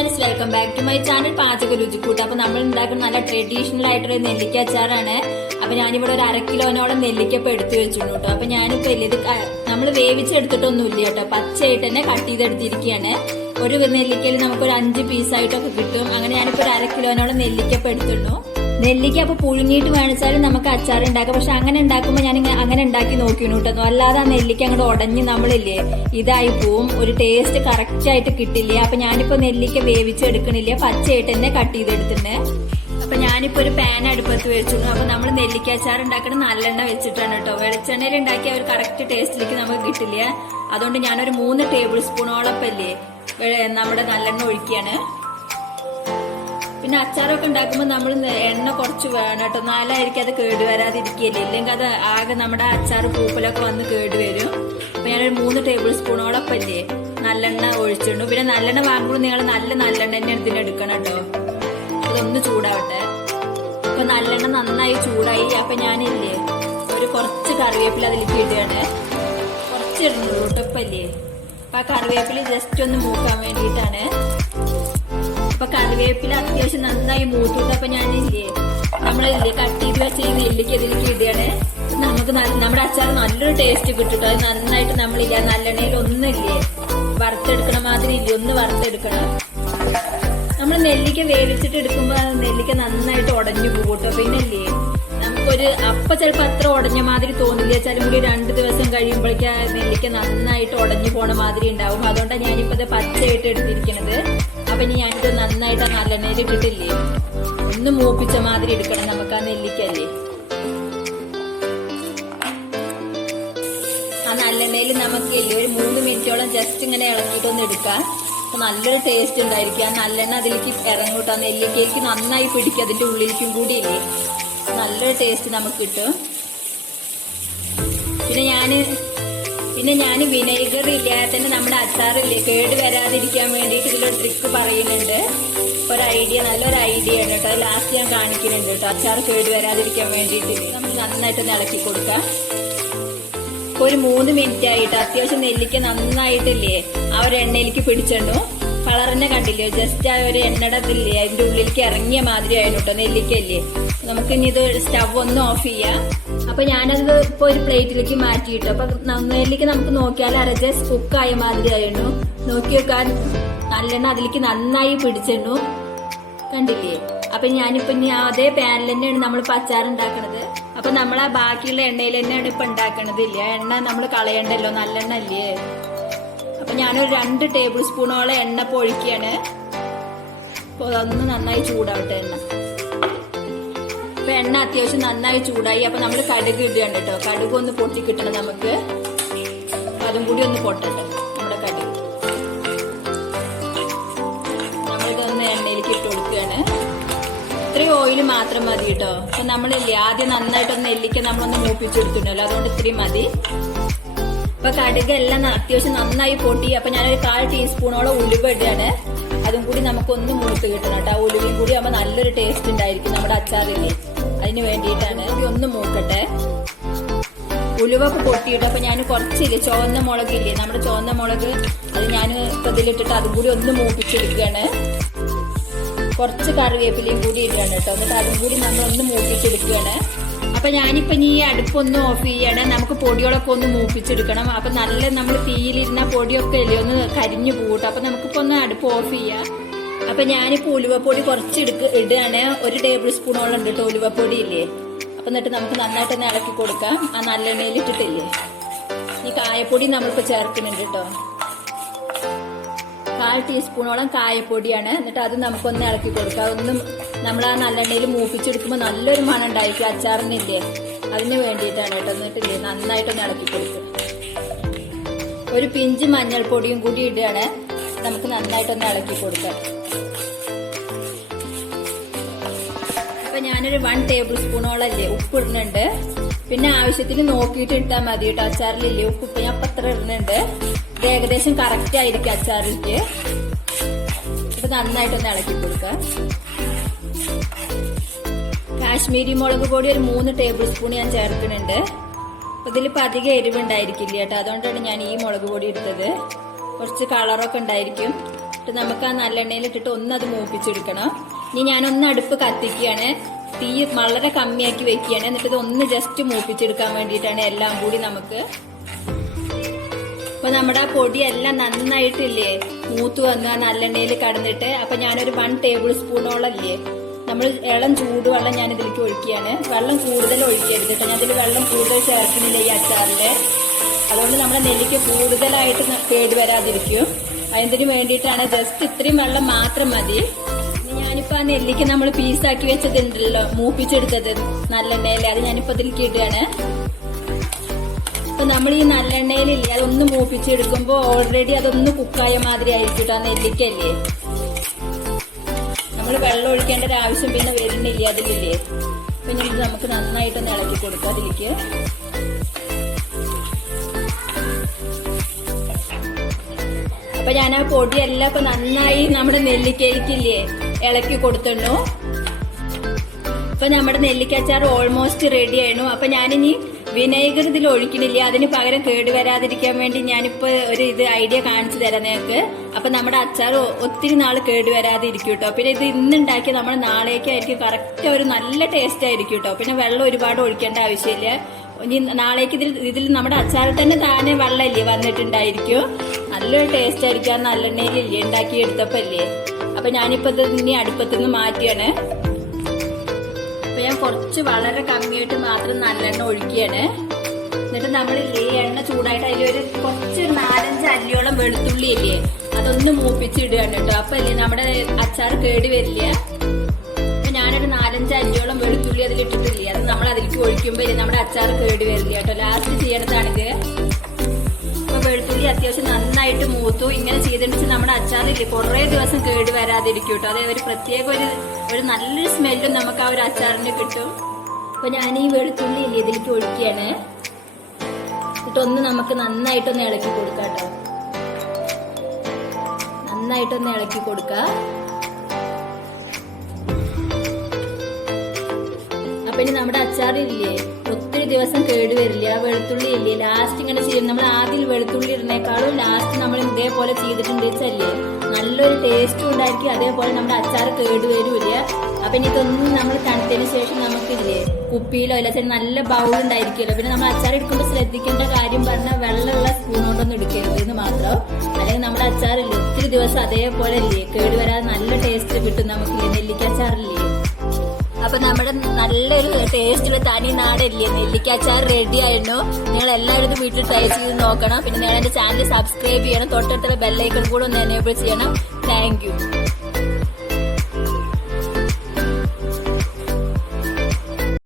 Friends, welcome back to my channel പാചക രുചിക്കൂട്ട്. അപ്പൊ നമ്മൾ ഉണ്ടാക്കുന്ന നല്ല ട്രഡീഷണൽ ആയിട്ടൊരു നെല്ലിക്ക അച്ചാറാണ്. അപ്പൊ ഞാനിവിടെ ഒരു 1/2 കിലോനോളം നെല്ലിക്കപ്പ് എടുത്തു വെച്ചിട്ടുണ്ട് കേട്ടോ. അപ്പൊ ഞാനിപ്പോ ഇത് നമ്മൾ വേവിച്ചെടുത്തിട്ടൊന്നും ഇല്ല കേട്ടോ, പച്ചയായിട്ട് തന്നെ കട്ട് ചെയ്തെടുത്തിരിക്കുകയാണ്. ഒരു നെല്ലിക്കയിൽ നമുക്കൊരു 5 പീസായിട്ടൊക്കെ കിട്ടും. അങ്ങനെ ഞാനിപ്പോ ഒരു 1/2 കിലോനോളം നെല്ലിക്കപ്പ് എടുത്തിട്ടു. നെല്ലിക്ക അപ്പൊ പുഴുങ്ങിയിട്ട് വേണിച്ചാലും നമുക്ക് അച്ചാർ ഉണ്ടാക്കാം. പക്ഷെ അങ്ങനെ ഉണ്ടാക്കുമ്പോൾ ഞാൻ അങ്ങനെ ഉണ്ടാക്കി നോക്കിയിരുന്നു കേട്ടോ. അല്ലാതെ ആ നെല്ലിക്ക അങ്ങോട്ട് ഉടഞ്ഞ് നമ്മളില്ലേ ഇതായി പോവും, ഒരു ടേസ്റ്റ് കറക്റ്റ് ആയിട്ട് കിട്ടില്ല. അപ്പൊ ഞാനിപ്പോ നെല്ലിക്ക വേവിച്ചെടുക്കണില്ല, പച്ചയായിട്ട് തന്നെ കട്ട് ചെയ്തെടുത്തിട്ടുണ്ട്. അപ്പൊ ഞാനിപ്പോ ഒരു പാൻ അടുപ്പത്ത് വെച്ചിരുന്നു. അപ്പൊ നമ്മൾ നെല്ലിക്ക അച്ചാർ ഉണ്ടാക്കണം നല്ലെണ്ണ വെച്ചിട്ടാണ് കേട്ടോ. വെളിച്ചെണ്ണയിൽ ഉണ്ടാക്കിയ ഒരു കറക്റ്റ് ടേസ്റ്റിലേക്ക് നമുക്ക് കിട്ടില്ല. അതുകൊണ്ട് ഞാനൊരു 3 ടേബിൾ സ്പൂണോളപ്പല്ലേ നമ്മുടെ നല്ലെണ്ണ ഒഴിക്കുകയാണ്. പിന്നെ അച്ചാറൊക്കെ ഉണ്ടാക്കുമ്പോൾ നമ്മൾ എണ്ണ കുറച്ച് വേണം കേട്ടോ, എന്നാലായിരിക്കും അത് കേടുവരാതിരിക്കുകയല്ലേ. ഇല്ലെങ്കിൽ അത് ആകെ നമ്മുടെ അച്ചാർ പൂപ്പലൊക്കെ വന്ന് കേടുവരും. അപ്പൊ ഞാനൊരു 3 ടേബിൾ സ്പൂണോളപ്പല്ലേ നല്ലെണ്ണ ഒഴിച്ചിട്ടു. പിന്നെ നല്ലെണ്ണ വാങ്ങുമ്പോൾ നിങ്ങൾ നല്ല നല്ലെണ്ണ തന്നെ എടുക്കണം കേട്ടോ. അതൊന്ന് ചൂടാവട്ടെ. അപ്പൊ നല്ലെണ്ണ നന്നായി ചൂടായി. അപ്പൊ ഞാനില്ലേ ഒരു കുറച്ച് കറിവേപ്പില അതിലേക്ക് ഇടുകയാണ്. കുറച്ച് ഇടുന്നുള്ളൂ കേട്ടപ്പല്ലേ. അപ്പൊ ആ കറിവേപ്പില ജസ്റ്റ് ഒന്ന് മൂക്കാൻ വേണ്ടിയിട്ടാണ്. അപ്പൊ കറിവേപ്പില അത്യാവശ്യം നന്നായി മൂത്തിട്ട് അപ്പൊ ഞാനില്ലേ നമ്മളില്ലേ കട്ട് ചെയ്ത് വെച്ച ഈ നെല്ലിക്ക് ഇതിലേക്ക് ഇടുകയാണ്. നമുക്ക് നമ്മുടെ അച്ചാർ നല്ലൊരു ടേസ്റ്റ് കിട്ടും. അത് നന്നായിട്ട് നമ്മളില്ല നല്ലെണ്ണയിൽ ഒന്നില്ലേ വറുത്തെടുക്കണ മാതിരി ഇല്ലേ ഒന്ന് വറുത്തെടുക്കണം. നമ്മൾ നെല്ലിക്ക വേവിച്ചിട്ട് എടുക്കുമ്പോ നെല്ലിക്ക നന്നായിട്ട് ഉടഞ്ഞു പോകട്ടോ. പിന്നല്ലേ നമുക്കൊരു ചിലപ്പോ അത്ര ഉടഞ്ഞ മാതിരി തോന്നില്ല. ചിലപ്പോൾ ഒരു 2 ദിവസം കഴിയുമ്പോഴേക്ക് നെല്ലിക്ക നന്നായിട്ട് ഉടഞ്ഞു പോണ മാതിരി ഉണ്ടാവും. അതുകൊണ്ടാണ് ഞാനിപ്പോ ഇത് പച്ചയായിട്ട് എടുത്തിരിക്കണത്. അപ്പൊ ഇനി ഞാനിത് നന്നായിട്ട് ആ നല്ലെണ്ണയിൽ ഇട്ടിട്ടില്ലേ ഒന്ന് മൂപ്പിച്ച മാതിരി എടുക്കണം നമുക്ക് ആ നെല്ലിക്കല്ലേ. ആ നല്ലെണ്ണയിൽ നമുക്ക് ഇല്ലേ ഒരു 3 മിനിറ്റോളം ജസ്റ്റ് ഇങ്ങനെ ഇളക്കിയിട്ടൊന്ന് എടുക്കാം. അപ്പൊ നല്ലൊരു ടേസ്റ്റ് ഉണ്ടായിരിക്കും. ആ നല്ലെണ്ണ അതിലേക്ക് ഇറങ്ങൂട്ടോ, നെല്ലിക്കയിലേക്ക് നന്നായി പിടിക്കും, അതിന്റെ ഉള്ളിലേക്കും കൂടി ഇല്ലേ നല്ലൊരു ടേസ്റ്റ് നമുക്ക് കിട്ടും. പിന്നെ ഞാൻ വിനേഗർ ഇല്ലാതെ തന്നെ നമ്മുടെ അച്ചാറില്ലേ കേട് വരാതിരിക്കാൻ വേണ്ടിയിട്ട് ഇതിലൊരു ട്രിക്ക് പറയുന്നുണ്ട്. ഒരു ഐഡിയ, നല്ലൊരു ഐഡിയ ആണ് കേട്ടോ. അത് ലാസ്റ്റ് ഞാൻ കാണിക്കുന്നുണ്ട് കേട്ടോ. അച്ചാർ കേട് വരാതിരിക്കാൻ വേണ്ടിയിട്ട് നമ്മൾ നന്നായിട്ട് ഇളക്കി കൊടുക്കാം. ഒരു 3 മിനിറ്റ് ആയിട്ട് അത്യാവശ്യം നെല്ലിക്ക നന്നായിട്ടില്ലേ ആ ഒരു എണ്ണയിലേക്ക് പിടിച്ചിട്ടു. കളറിനെ കണ്ടില്ലേ, ജസ്റ്റ് ആ ഒരു എണ്ണടത്തില്ലേ അതിന്റെ ഉള്ളിലേക്ക് ഇറങ്ങിയ മാതിരി ആയിരുന്നു കേട്ടോ നെല്ലിക്കല്ലേ. നമുക്കിനി ഇത് സ്റ്റവ് ഒന്ന് ഓഫ് ചെയ്യാം. അപ്പൊ ഞാനത് ഇപ്പൊ ഒരു പ്ലേറ്റിലേക്ക് മാറ്റിയിട്ടു. അപ്പൊ നെല്ലിക്ക നമുക്ക് നോക്കിയാൽ ജസ്റ്റ് കുക്കായ മാതിരി ആയിരുന്നു. നോക്കി വെക്കാൻ നല്ലെണ്ണ അതിലേക്ക് നന്നായി പിടിച്ചിട്ടു കണ്ടില്ലേ. അപ്പൊ ഞാനിപ്പോ ഇനി അതേ പാനിൽ തന്നെയാണ് നമ്മൾ അച്ചാർ ഉണ്ടാക്കണത്. അപ്പൊ നമ്മൾ ആ ബാക്കിയുള്ള എണ്ണയിൽ തന്നെയാണ് ഇപ്പൊ ഉണ്ടാക്കണത്. ഇല്ല എണ്ണ നമ്മൾ കളയണ്ടല്ലോ, നല്ലെണ്ണ അല്ലേ. അപ്പൊ ഞാനൊരു 2 ടേബിൾ സ്പൂണോളം എണ്ണ പൊഴിക്കുകയാണ്. അപ്പൊ അതൊന്ന് നന്നായി ചൂടാവട്ടെ എണ്ണ. അപ്പൊ എണ്ണ അത്യാവശ്യം നന്നായി ചൂടായി. അപ്പൊ നമ്മൾ കടുക് ഇടുകയാണ് കേട്ടോ. കടുക് ഒന്ന് പൊട്ടി കിട്ടണം നമുക്ക്. അതും കൂടി ഒന്ന് പൊട്ടട്ടോ നമ്മുടെ കടുക്. നമ്മളിതൊന്ന് എണ്ണയിലേക്ക് ഇട്ട് കൊടുക്കുകയാണ്. ഇത്രയും ഓയിൽ മാത്രം മതി കേട്ടോ. അപ്പൊ നമ്മളില്ലേ ആദ്യം നന്നായിട്ടൊന്ന് നെല്ലിക്ക നമ്മളൊന്ന് മൂപ്പിച്ചെടുത്തിട്ടുണ്ടല്ലോ, അതുകൊണ്ട് ഇത്രയും മതി. അപ്പൊ കടുക് എല്ലാം അത്യാവശ്യം നന്നായി പൊട്ടി. അപ്പൊ ഞാനൊരു 1/4 ടീസ്പൂണോളം ഉലുവ ഇടുകയാണ്. അതും കൂടി നമുക്കൊന്ന് മൂത്ത് കിട്ടണം കേട്ടോ. ആ ഉലുവയും കൂടി ആകുമ്പോൾ നല്ലൊരു ടേസ്റ്റ് ഉണ്ടായിരിക്കും നമ്മുടെ അച്ചാറിന്. അതിന് വേണ്ടിയിട്ടാണ്. ഒന്ന് മൂക്കട്ടെ. ഉലുവ ഒക്കെ പൊട്ടിയിട്ട് അപ്പൊ ഞാൻ കുറച്ചില്ലേ ചുവന്ന മുളകില്ലേ നമ്മുടെ ചുവന്ന മുളക്, അത് ഞാൻ ഇപ്പൊ ഇതിലിട്ടിട്ട് അതും കൂടി ഒന്ന് മൂപ്പിച്ചെടുക്കുകയാണ്. കുറച്ച് കറിവേപ്പിലയും കൂടി ഇടുകയാണ് കേട്ടോ. എന്നിട്ട് അതും കൂടി നമ്മളൊന്ന് മൂപ്പിച്ചെടുക്കുകയാണ്. അപ്പൊ ഞാനിപ്പോ ഈ അടുപ്പൊന്ന് ഓഫ് ചെയ്യണം. നമുക്ക് പൊടികളൊക്കെ ഒന്ന് മൂപ്പിച്ചെടുക്കണം. അപ്പൊ നല്ല നമ്മൾ തീയിലിരുന്ന പൊടിയൊക്കെ അല്ലേ ഒന്ന് കരിഞ്ഞു പോകട്ടെ. അപ്പൊ നമുക്കിപ്പോ ഒന്ന് അടുപ്പ് ഓഫ് ചെയ്യാം. അപ്പൊ ഞാനിപ്പോ ഉലുവപ്പൊടി കുറച്ച് ഇടുകയാണ്. 1 ടേബിൾ സ്പൂണോളം ഉണ്ട് കേട്ടോ ഉലുവപ്പൊടി ഇല്ലേ. അപ്പൊ എന്നിട്ട് നമുക്ക് നന്നായിട്ട് തന്നെ ഇളക്കി കൊടുക്കാം. ആ നല്ലെണ്ണയിൽ ഇട്ടിട്ടില്ലേ ഈ കായപ്പൊടി നമ്മളിപ്പോ ചേർക്കുന്നുണ്ട് കേട്ടോ. 1/4 ടീസ്പൂണോളം കായപ്പൊടിയാണ്. എന്നിട്ട് അത് നമുക്കൊന്ന് ഇളക്കി കൊടുക്കാം. അതൊന്നും നമ്മൾ ആ നല്ലെണ്ണയിൽ മൂപ്പിച്ചെടുക്കുമ്പോൾ നല്ലൊരു മണം ഉണ്ടായിരിക്കും അച്ചാറിനില്ലേ, അതിന് വേണ്ടിയിട്ടാണ് കേട്ടോ. എന്നിട്ടില്ലേ നന്നായിട്ടൊന്ന് ഇളക്കി കൊടുക്കും. ഒരു പിഞ്ച് മഞ്ഞൾപ്പൊടിയും കൂടി ഇടുകയാണ്. നമുക്ക് നന്നായിട്ടൊന്ന് ഇളക്കി കൊടുക്കാം. അപ്പൊ ഞാനൊരു 1 ടേബിൾ സ്പൂണോളല്ലേ ഉപ്പ് ഇടുന്നുണ്ട്. പിന്നെ ആവശ്യത്തിന് നോക്കിയിട്ട് ഇട്ടാൽ മതി കേട്ടോ. അച്ചാറിലില്ലേ ഉപ്പ് ഇപ്പൊ ഞാൻ അത്ര ഇടുന്നുണ്ട്. ഇത് ഏകദേശം കറക്റ്റ് ആയിരിക്കും അച്ചാറിലേക്ക്. ഇത് നന്നായിട്ടൊന്ന് ഇളക്കി കൊടുക്കാം. കാശ്മീരി മുളക് പൊടി ഒരു 3 ടേബിൾ സ്പൂൺ ഞാൻ ചേർക്കുന്നുണ്ട്. അപ്പൊ ഇതിലിപ്പോ അധികം എരിവുണ്ടായിരിക്കില്ല കേട്ടോ. അതുകൊണ്ടാണ് ഞാൻ ഈ മുളക് പൊടി എടുത്തത്. കുറച്ച് കളറൊക്കെ ഉണ്ടായിരിക്കും. എന്നിട്ട് നമുക്ക് ആ നല്ലെണ്ണയിൽ ഇട്ടിട്ട് ഒന്ന് അത് മൂപ്പിച്ചെടുക്കണം. ഇനി ഞാനൊന്ന് അടുപ്പ് കത്തിക്കുകയാണ്, തീ വളരെ കമ്മിയാക്കി വെക്കുകയാണ്. എന്നിട്ട് ഇത് ഒന്ന് ജസ്റ്റ് മൂപ്പിച്ചെടുക്കാൻ വേണ്ടിയിട്ടാണ് എല്ലാം കൂടി നമുക്ക്. അപ്പൊ നമ്മുടെ ആ പൊടിയെല്ലാം നന്നായിട്ടില്ലേ മൂത്ത് വന്ന് ആ നല്ലെണ്ണയിൽ കടന്നിട്ട്, അപ്പൊ ഞാനൊരു 1 ടേബിൾ സ്പൂണോളം ഇല്ലേ നമ്മൾ ഇളം ചൂടുവെള്ളം ഞാൻ ഇതിലേക്ക് ഒഴിക്കുകയാണ്. വെള്ളം കൂടുതൽ ഒഴിക്കരുത് കേട്ടോ, ഞാൻ ഇതിൽ വെള്ളം കൂടുതൽ ചേർക്കുന്നില്ല ഈ അച്ചാറില്. അതുകൊണ്ട് നമ്മുടെ നെല്ലിക്ക കൂടുതലായിട്ട് കേടുവരാതിരിക്കും. അതിന് വേണ്ടിയിട്ടാണ് ജസ്റ്റ് ഇത്രയും വെള്ളം മാത്രം മതി. ഞാനിപ്പോ ആ നെല്ലിക്ക നമ്മൾ പീസാക്കി വെച്ചതുണ്ടല്ലോ മൂപ്പിച്ചെടുത്തത് നല്ലെണ്ണയിൽ, അത് ഞാനിപ്പോ ഇതിലേക്ക് ഇടുകയാണ്. അപ്പൊ നമ്മൾ ഈ നല്ലെണ്ണയിലില്ലേ അതൊന്ന് മൂപ്പിച്ചെടുക്കുമ്പോ ഓൾറെഡി അതൊന്ന് കുക്കായ മാതിരി ആയിരിക്കും ആ നെല്ലിക്കല്ലേ. നമ്മൾ വെള്ളം ഒഴിക്കേണ്ട ഒരു ആവശ്യം പിന്നെ വരുന്നില്ല അതിലില്ലേ. അപ്പൊ ഇനി നമുക്ക് നന്നായിട്ടൊന്ന് ഇളക്കി കൊടുക്കാം അതിലേക്ക്. അപ്പൊ ഞാൻ ആ പൊടിയെല്ലാം ഇപ്പൊ നന്നായി നമ്മുടെ നെല്ലിക്കയിലേക്കില്ലേ ഇളക്കി കൊടുത്തിട്ടു. അപ്പൊ നമ്മുടെ നെല്ലിക്ക അച്ചാർ ഓൾമോസ്റ്റ് റെഡി ആയിരുന്നു. അപ്പൊ ഞാനിനി വിനേഗർ ഇതിൽ ഒഴിക്കണില്ല, അതിന് പകരം കേടുവരാതിരിക്കാൻ വേണ്ടി ഞാനിപ്പോ ഒരു ഐഡിയ കാണിച്ചു തരാം നിങ്ങൾക്ക്. അപ്പൊ നമ്മുടെ അച്ചാർ ഒത്തിരി നാള് കേടുവരാതിരിക്കും കേട്ടോ. പിന്നെ ഇത് ഇന്നുണ്ടാക്കിയ നമ്മൾ നാളേക്കായിരിക്കും കറക്റ്റ് ഒരു നല്ല ടേസ്റ്റ് ആയിരിക്കും കേട്ടോ. പിന്നെ വെള്ളം ഒരുപാട് ഒഴിക്കേണ്ട ആവശ്യമില്ല. ഇനി നാളേക്ക് ഇതിൽ നമ്മുടെ അച്ചാറിൽ തന്നെ താനെ വെള്ളമില്ലേ വന്നിട്ടുണ്ടായിരിക്കും. നല്ലൊരു ടേസ്റ്റ് ആയിരിക്കും ആ നല്ലെണ്ണയിലില്ലേ ഉണ്ടാക്കി എടുത്തപ്പല്ലേ. അപ്പൊ ഞാനിപ്പോ ഇത് ഇനി അടുപ്പത്തുനിന്ന് മാറ്റിയാണ്. അപ്പൊ ഞാൻ കുറച്ച് വളരെ കമ്മിയായിട്ട് മാത്രം നല്ലെണ്ണ ഒഴിക്കുകയാണ്. എന്നിട്ട് നമ്മൾ ഈ എണ്ണ ചൂടായിട്ട് അതിലൊരു കുറച്ച് 4-5 അല്ലിയോളം വെളുത്തുള്ളി ഇല്ലേ അതൊന്ന് മൂപ്പിച്ചിടുകയാണ് കേട്ടോ. അപ്പൊ അല്ലേ നമ്മുടെ അച്ചാർ കേട് വരില്ല. അപ്പൊ ഞാനൊരു 4-5 അല്ലിയോളം വെളുത്തുള്ളി അതിലിട്ടിട്ടില്ലേ, അത് നമ്മൾ അതിലേക്ക് ഒഴിക്കുമ്പോ നമ്മുടെ അച്ചാർ കേട് വരില്ല കേട്ടോ. ലാസ്റ്റ് ചെയ്യണതാണിത്. അപ്പൊ വെളുത്തുള്ളി അത്യാവശ്യം നന്നായിട്ട് മൂത്തു. ഇങ്ങനെ ചെയ്തിട്ട് നമ്മുടെ അച്ചാറില്ലേ കുറെ ദിവസം കേട് വരാതിരിക്കും കേട്ടോ. അതായത് ഒരു പ്രത്യേക ഒരു നല്ലൊരു സ്മെല്ലും നമുക്ക് ആ ഒരു അച്ചാറിന് കിട്ടും. അപ്പൊ ഞാൻ ഈ വെളുത്തുള്ളി ഇല്ലേ ഇതിലേക്ക് ഒഴിക്കുകയാണ്. എന്നിട്ടൊന്ന് നമുക്ക് നന്നായിട്ടൊന്ന് ഇളക്കി കൊടുക്കാം കേട്ടോ. നന്നായിട്ടൊന്ന് ഇളക്കി കൊടുക്കാം. അപ്പൊ ഇനി നമ്മുടെ അച്ചാറില്ലേ ഒത്തിരി ദിവസം കേടുവരില്ല. ആ വെളുത്തുള്ളി ഇല്ലേ ലാസ്റ്റ് ഇങ്ങനെ ചെയ്യും. നമ്മൾ ആദ്യം വെളുത്തുള്ളി ഇടുന്നേക്കാളും ലാസ്റ്റ് നമ്മൾ ഇതേപോലെ ചെയ്തിട്ടുണ്ടെച്ചല്ലേ നല്ലൊരു ടേസ്റ്റും ഉണ്ടായിരിക്കും. അതേപോലെ നമ്മുടെ അച്ചാർ കേടുവരില്ല. അപ്പൊ ഇനി ഇതൊന്നും നമ്മൾ തണുത്തതിന് ശേഷം നമുക്കില്ലേ കുപ്പിയിലോ അല്ല നല്ല ബൗൾ ഉണ്ടായിരിക്കുമല്ലോ. പിന്നെ നമ്മൾ അച്ചാർ എടുക്കുമ്പോൾ ശ്രദ്ധിക്കേണ്ട കാര്യം പറഞ്ഞാൽ വെള്ളമുള്ള സ്പൂൺ കൊണ്ടൊന്നും എടുക്കരുത് എന്ന് മാത്രം. അല്ലെങ്കിൽ നമ്മുടെ അച്ചാറില്ലേ ഒത്തിരി ദിവസം അതേപോലെ ഇല്ലേ കേടുവരാതെ നല്ല ടേസ്റ്റ് കിട്ടും നമുക്കില്ലേ നെല്ലിക്ക അച്ചാറില്ലേ. അപ്പൊ നമ്മുടെ നല്ലൊരു ടേസ്റ്റുള്ള തനി നാടല്ലേ നെല്ലിക്ക അച്ചാർ റെഡി ആയിരുന്നു. നിങ്ങൾ എല്ലാവരും വീട്ടിൽ ട്രൈ ചെയ്ത് നോക്കണം. പിന്നെ നിങ്ങൾ എന്റെ ചാനൽ സബ്സ്ക്രൈബ് ചെയ്യണം. തൊട്ടടുത്തുള്ള ബെല്ലൈക്കൺ കൂടെ ഒന്ന് എനേബിൾ ചെയ്യണം. Thank you.